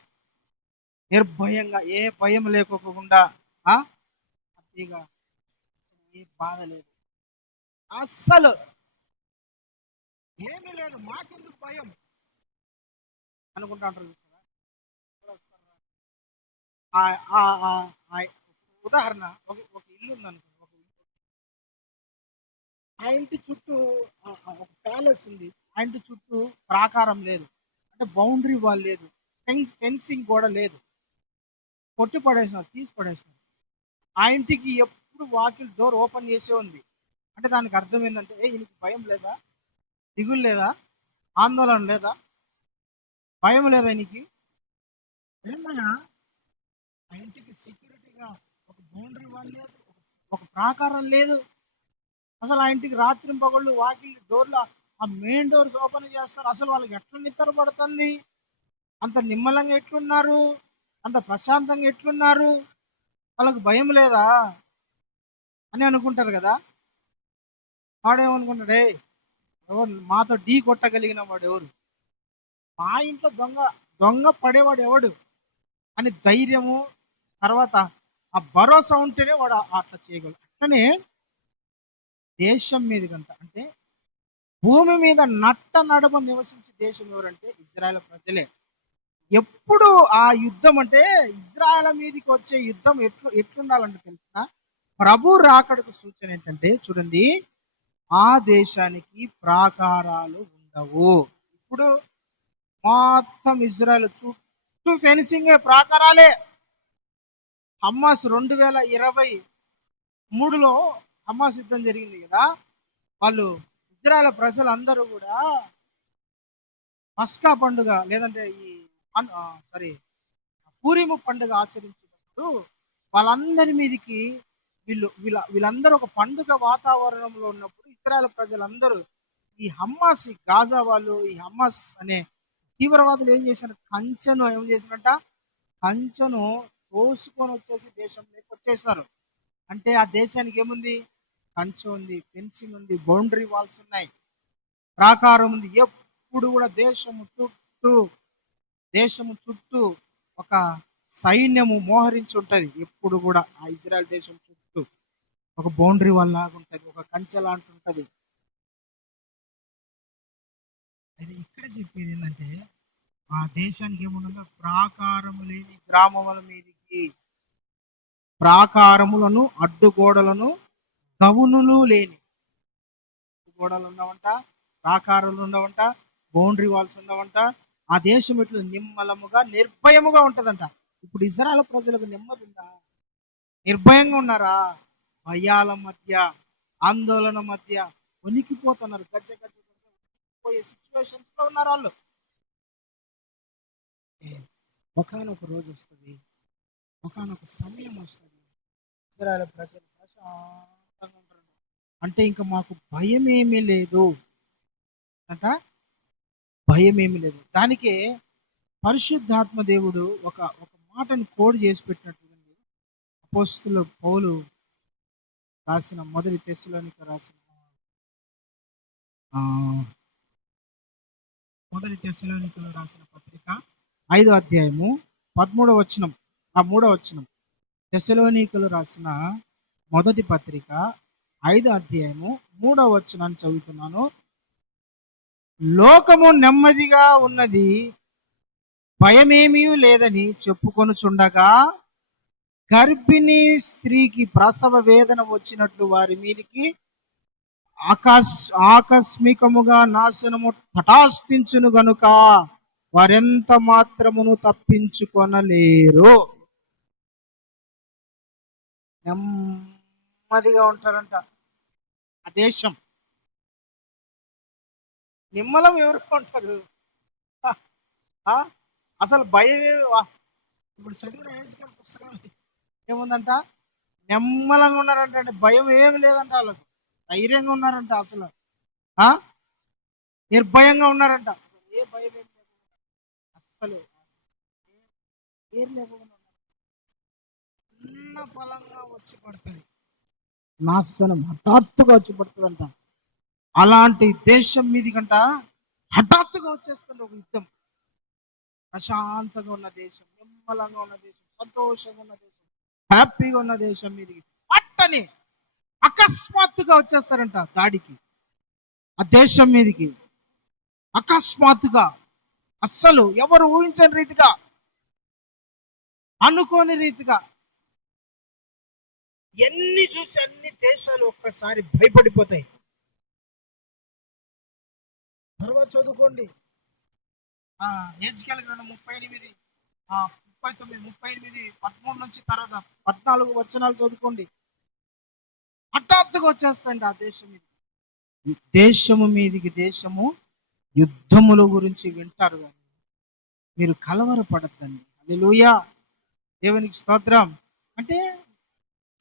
నిర్భయంగా, ఏ భయం లేకోకుండా, హ్యాపీగా, ఏ బాధ లేదు, అస్సలు ఏమీ లేదు. మాకెందుకు భయం అనుకుంటా అంటారు. ఉదాహరణ, ఒక ఇల్లు ఉందనుకో, ఆ ఇంటి చుట్టూ ఒక ప్యాలెస్ ఉంది. ఆ ఇంటి చుట్టూ ప్రాకారం లేదు, అంటే బౌండరీ వాల్ లేదు, ఫెన్సింగ్ కూడా లేదు. కొట్టి పడేసినారు, తీసి పడేసినారు. ఆ ఇంటికి ఎప్పుడు వాకిల్ డోర్ ఓపెన్ చేసే ఉంది. అంటే దానికి అర్థం ఏంటంటే, ఈయనకి భయం లేదా, దిగులు లేదా, ఆందోళన లేదా, భయం లేదా ఈయనకి? ఏమయ్యా, ఆ ఇంటికి సెక్యూరిటీగా ఒక బౌండరీ వాల్ లేదు, ఒక ప్రాకారం లేదు. అసలు ఆ ఇంటికి రాత్రింపగళ్ళు వాకిల్ డోర్లు, ఆ మెయిన్ డోర్స్ ఓపెన్ చేస్తారు. అసలు వాళ్ళకి ఎట్లా నిద్ర పడుతుంది? అంత నిమ్మలంగా ఎట్లున్నారు? అంత ప్రశాంతంగా ఎట్లున్నారు? వాళ్ళకి భయం లేదా అని అనుకుంటారు కదా. వాడేమనుకుంటాడే, ఎవరు మాతో ఢీ కొట్టగలిగిన వాడు ఎవరు, మా ఇంట్లో దొంగ దొంగ పడేవాడు ఎవడు అని ధైర్యము, తర్వాత ఆ భరోసా ఉంటేనే వాడు అట్లా చేయగలడు. అట్లనే దేశం మీద కంట, అంటే భూమి మీద నట్ట నడమ నివసించే దేశం ఎవరంటే ఇజ్రాయెల్ ప్రజలే. ఎప్పుడు ఆ యుద్ధం అంటే, ఇజ్రాయెల్ మీదకి వచ్చే యుద్ధం ఎట్లుండాలంటే తెలిసిన, ప్రభు రాకడకు సూచన ఏంటంటే చూడండి, ఆ దేశానికి ప్రాకారాలు ఉండవు. ఇప్పుడు మొత్తం ఇజ్రాయెల్ చుట్టూ ఫెన్సింగే, ప్రాకారాలే. హమాస్ 2023లో హమాస్ యుద్ధం జరిగింది కదా. వాళ్ళు ఇజ్రాయెల్ ప్రజలందరూ కూడా పస్కా పండుగ, లేదంటే ఈ సారీ పూరిము పండుగ ఆచరించినప్పుడు వాళ్ళందరి మీదకి వీళ్ళందరూ ఒక పండుగ వాతావరణంలో ఉన్నప్పుడు ఇజ్రాయెల్ ప్రజలందరూ ఈ హమ్మాస్, ఈ గాజా వాళ్ళు, ఈ హమ్మాస్ అనే తీవ్రవాదులు ఏం చేశారు, ఏం చేసినట్ట, కంచెను తోసుకొని వచ్చేసి దేశంలోకి వచ్చేసినారు. అంటే ఆ దేశానికి ఏముంది, కంచె ఉంది, ఫెన్సింగ్ ఉంది, బౌండరీ వాల్స్ ఉన్నాయి, ప్రాకారం ఉంది. ఎప్పుడు కూడా దేశము చుట్టూ ఒక సైన్యము మోహరించి ఉంటది. ఎప్పుడు కూడా ఆ ఇజ్రాయెల్ దేశం చుట్టూ ఒక బౌండరీ వాల్ లాగా ఉంటది, ఒక కంచె లాంటి ఉంటది. అయితే ఇక్కడ చెప్పేది ఏంటంటే, ఆ దేశానికి ఏముందో, ప్రాకారము లేని గ్రామముల మీదికి, ప్రాకారములను, అడ్డుగోడలను, గవునులు లేని, గోడలు ఉండవంట, ప్రాకారాలు ఉండవంట, బౌండరీ వాల్స్ ఉండవంట. ఆ దేశం ఇట్లా నిమ్మలముగా నిర్భయముగా ఉంటదంట. ఇప్పుడు ఇజ్రాయెల్ ప్రజలకు నెమ్మది ఉందా? నిర్భయంగా ఉన్నారా? భయాల మధ్య, ఆందోళన మధ్య వణికిపోతున్నారు, గజ్జ గజ్జ పోయే సిచ్యువేషన్స్ లో ఉన్నారు వాళ్ళు. ఒకనొక రోజు వస్తుంది, ఒకనొక సమయం వస్తుంది, ఇజ్రాయెల్ ప్రజలు ప్రశాంతంగా ఉంటారు. అంటే ఇంకా మాకు భయం ఏమీ లేదు అంట, భయం ఏమీ లేదు. దానికే పరిశుద్ధాత్మ దేవుడు ఒక ఒక మాటను కోడ్ చేసి పెట్టినట్టు అపోస్తలుడు పౌలు రాసిన మొదటి తెస్సలోనికీయులకు రాసిన పత్రిక 5వ అధ్యాయము 13వ వచనం, 3వ వచనం. తెస్సలోనికీయులకు రాసిన మొదటి పత్రిక 5వ అధ్యాయము 3వ వచనాన్ని చదువుతున్నాను. లోకము నెమ్మదిగా ఉన్నది, భయమేమీ లేదని చెప్పుకొనుచుండగా, గర్భిణీ స్త్రీకి ప్రసవ వేదన వచ్చినట్లు వారి మీదికి ఆకస్మికముగా నాశనము తటాస్తించును గనుక వారెంత మాత్రమును తప్పించుకొనలేరు. నెమ్మదిగా ఉంటారంట ఆ దేశం. నిమ్మలం ఎవరు ఉంటారు? అసలు భయం ఇప్పుడు చదివిన ఏసుకెళ్ళి పుస్తకం ఏముందంట, నెమ్మలంగా ఉన్నారంట, అంటే భయం ఏమి లేదంట, వాళ్ళకు ధైర్యంగా ఉన్నారంట, అసలు నిర్భయంగా ఉన్నారంట, ఏ భయం ఏమి లేదు అస్సలు, ఏం లేకుండా చిన్న బలంగా వచ్చి పడుతుంది, నాశనం హఠాత్తుగా వచ్చి పడుతుందంట. అలాంటి దేశం మీదికంట హఠాత్తుగా వచ్చేస్తుంది ఒక యుద్ధం. ప్రశాంతంగా ఉన్న దేశం, నిమ్మలంగా ఉన్న దేశం, సంతోషంగా ఉన్న దేశం, హ్యాపీగా ఉన్న దేశం మీదకి పట్టని అకస్మాత్తుగా వచ్చేస్తారంట దాడికి. ఆ దేశం మీదకి అకస్మాత్తుగా, అస్సలు ఎవరు ఊహించని రీతిగా, అనుకోని రీతిగా, ఎన్ని చూసి అన్ని దేశాలు ఒక్కసారి భయపడిపోతాయి. తర్వాత చదువుకోండి. ఏజ్కేల్ గ్రంథం 38, 39, 38, 13 నుంచి తర్వాత 14 వచనాలు చదువుకోండి. హఠాత్తుగా వచ్చేస్తాయండి ఆ దేశం మీద. దేశము మీదికి దేశము యుద్ధముల గురించి వింటారు కానీ మీరు కలవరపడద్దండి. హల్లెలూయా, దేవునికి స్తోత్రం. అంటే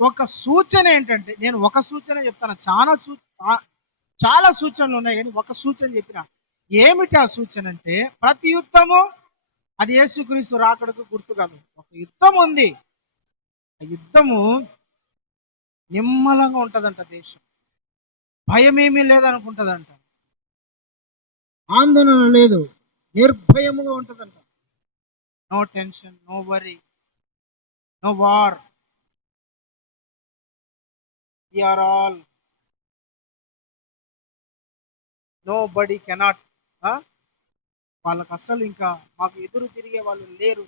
ఒక సూచన ఏంటంటే, నేను ఒక సూచన చెప్తాను, చాలా సూచనలు ఉన్నాయి కానీ ఒక సూచన చెప్పిన. ఏమిటి ఆ సూచన అంటే, ప్రతి యుద్ధము అది యేసుక్రీస్తు రాకడకు గుర్తు కాదు. ఒక యుద్ధం ఉంది, ఆ యుద్ధము నిమ్మలంగా ఉంటదంట. దేశం భయం ఏమీ లేదనుకుంటదంట, ఆందోళన లేదు, నిర్భయముగా ఉంటదంట. No tension, no worry, no war. We are all, nobody cannot. వాళ్ళకి అసలు ఇంకా మాకు ఎదురు తిరిగే వాళ్ళు లేరు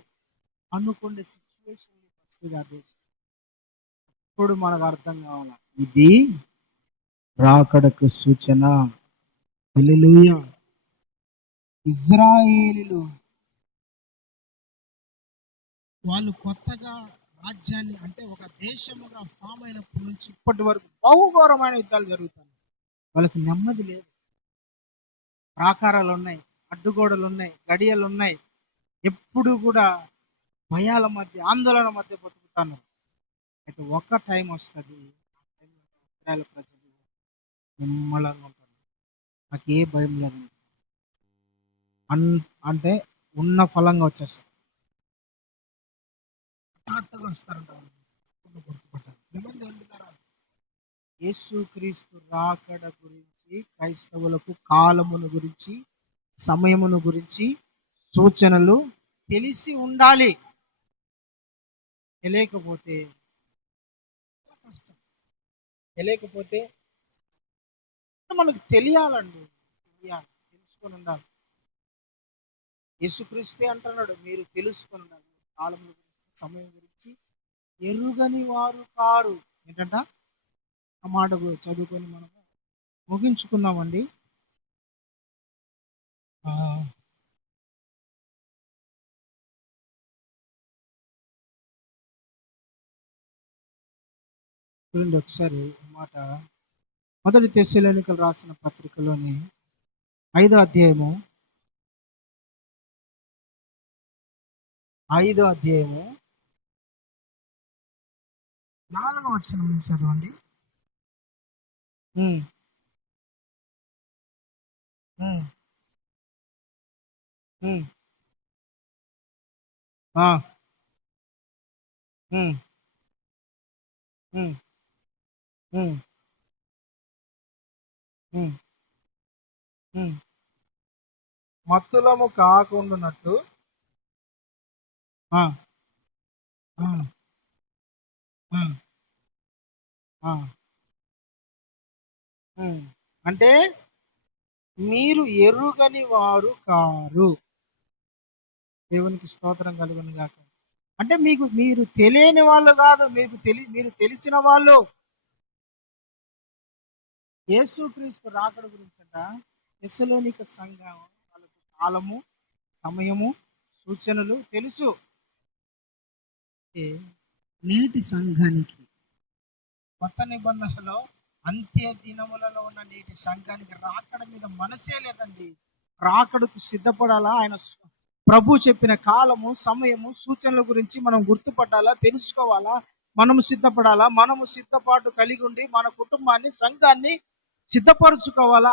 అనుకునే సిచ్యువేషన్ వస్తుంది ఆ దేశం. ఇప్పుడు మనకు అర్థం కావాలా, ఇది రాకడకు సూచన. హల్లెలూయా. ఇజ్రాయేలీలు వాళ్ళు కొత్తగా రాజ్యాన్ని, అంటే ఒక దేశముగా ఫామ్ అయినప్పటి నుంచి ఇప్పటి వరకు బహుఘోరమైన యుద్ధాలు జరుగుతాయి. వాళ్ళకి నెమ్మది లేదు. ప్రాకారాలు ఉన్నాయి, అడ్డుగోడలు ఉన్నాయి, గడియలు ఉన్నాయి. ఎప్పుడు కూడా భయాల మధ్య, ఆందోళన మధ్య బతుకుతాను. అయితే ఒక టైం వస్తుంది, ఇశ్రాయేలు ప్రజలు నిమ్మలంగా ఉంటారు, నాకు ఏ భయం లేదు అంటే ఉన్న ఫలంగా వచ్చేస్తారు. హఠాత్తుగా వస్తారంట. యేసుక్రీస్తు రాకడ గురించి, క్రైస్తవులకు కాలమును గురించి, సమయమును గురించి సూచనలు తెలిసి ఉండాలి. తెలియకపోతే కష్టం. తెలియకపోతే మనకు తెలియాలండి, తెలియాలి, తెలుసుకొని ఉండాలి. యేసుక్రీస్తే అంటున్నాడు, మీరు తెలుసుకొని ఉండాలి. కాలముల గురించి, సమయం గురించి ఎరుగని వారు కారు. ఏంటంట ఆ మాట చదువుకొని మనం ముగించుకున్నామండి. చూడండి ఒకసారి మాట, మొదటి తెస్సలోనికలు రాసిన పత్రికలోని 5వ అధ్యాయము 4వ వచనం చదవండి. మత్తులము కాకుండానట్టు అంటే మీరు ఎరుగని వారు కారు. దేవునికి స్తోత్రం కలుగును గాక. అంటే మీరు తెలియని వాళ్ళు కాదు, మీరు తెలిసిన వాళ్ళు. యేసుక్రీస్తు రాకడ గురించట తెస్సలోనిక సంఘం వాళ్ళకు కాలము, సమయము, సూచనలు తెలుసు. నేటి సంఘానికి, కొత్త నిబంధనలో అంత్య దినములలో ఉన్న నేటి సంఘానికి రాకడ మీద మనసే లేదండి. రాకడకు సిద్ధపడాలా, ఆయన ప్రభు చెప్పిన కాలము, సమయము, సూచనల గురించి మనం గుర్తుపట్టాలా, తెలుసుకోవాలా, మనము సిద్ధపడాలా, మనము సిద్ధపాటు కలిగి ఉండి మన కుటుంబాన్ని, సంఘాన్ని సిద్ధపరచుకోవాలా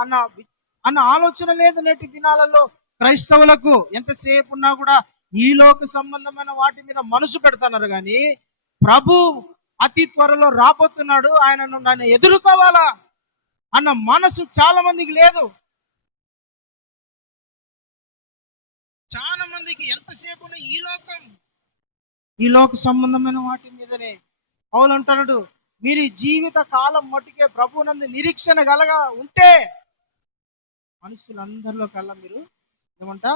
అన్న ఆలోచన లేదు నేటి దినాలలో క్రైస్తవులకు. ఎంతసేపు ఉన్నా కూడా ఈ లోక సంబంధమైన వాటి మీద మనసు పెడుతున్నారు కానీ ప్రభు అతి త్వరలో రాబోతున్నాడు, ఆయనను నన్ను ఎదుర్కోవాలా అన్న మనసు చాలా మందికి లేదు. చాలా మందికి ఎంతసేపు ఈ లోక సంబంధమైన వాటి మీదనే. పౌలు అంటున్నాడు, మీరు జీవిత కాలం మట్టుకే ప్రభువునందు నిరీక్షణ కలగా ఉంటే మనుషులందరిలో కల్లా మీరు ఏమంటా,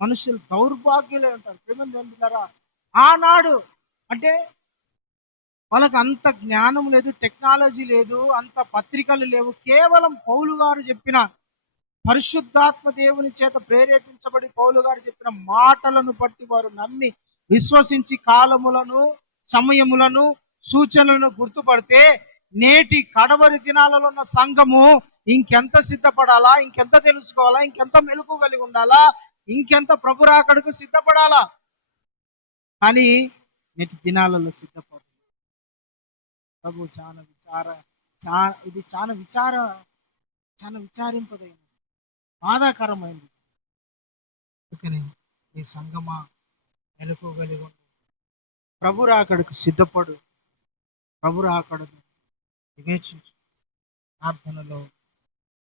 మనుషులు దౌర్భాగ్యులే ఉంటారు. ప్రేమంటారా, ఆనాడు అంటే వాళ్ళకి అంత జ్ఞానం లేదు, టెక్నాలజీ లేదు, అంత పత్రికలు లేవు. కేవలం పౌలు గారు చెప్పిన పరిశుద్ధాత్మ దేవుని చేత ప్రేరేపించబడి పౌలు గారు చెప్పిన మాటలను బట్టి వారు నమ్మి విశ్వసించి కాలములను, సమయములను, సూచనలను గుర్తుపడితే నేటి కడవరి దినాలలో ఉన్న సంఘము ఇంకెంత సిద్ధపడాలా, ఇంకెంత తెలుసుకోవాలా, ఇంకెంత మెలకు కలిగి ఉండాలా, ఇంకెంత ప్రభు రాకడకు సిద్ధపడాలా. కానీ నేటి దినాలలో సిద్ధపడ ప్రభు ఇది చాలా విచారింపదైనది, బాధాకరమైనది. అందుకని ఈ సంఘమా మెలకువగలిగి ఉండు, ప్రభు రాకడకు సిద్ధపడు, ప్రభు రాకడను వివేచించు, ప్రార్థనలో,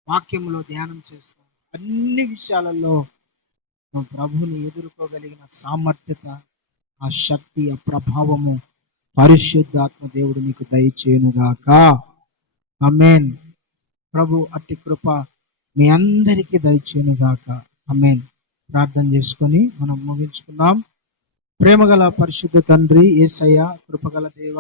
వాక్యములో ధ్యానం చేస్తావు. అన్ని విషయాలలో నువ్వు ప్రభువుని ఎదుర్కోగలిగిన సామర్థ్యత, ఆ శక్తి, ఆ ప్రభావము పరిశుద్ధాత్మ దేవుడు నీకు దయచేయునుగాక. ఆమేన్. ప్రభు అట్టి కృప మీ అందరికీ దయచేయునుగాక. ఆమేన్. ప్రార్థన చేసుకొని మనం ముగించుకుందాం. ప్రేమగల పరిశుద్ధ తండ్రి యేసయ్య, కృపగల దేవ,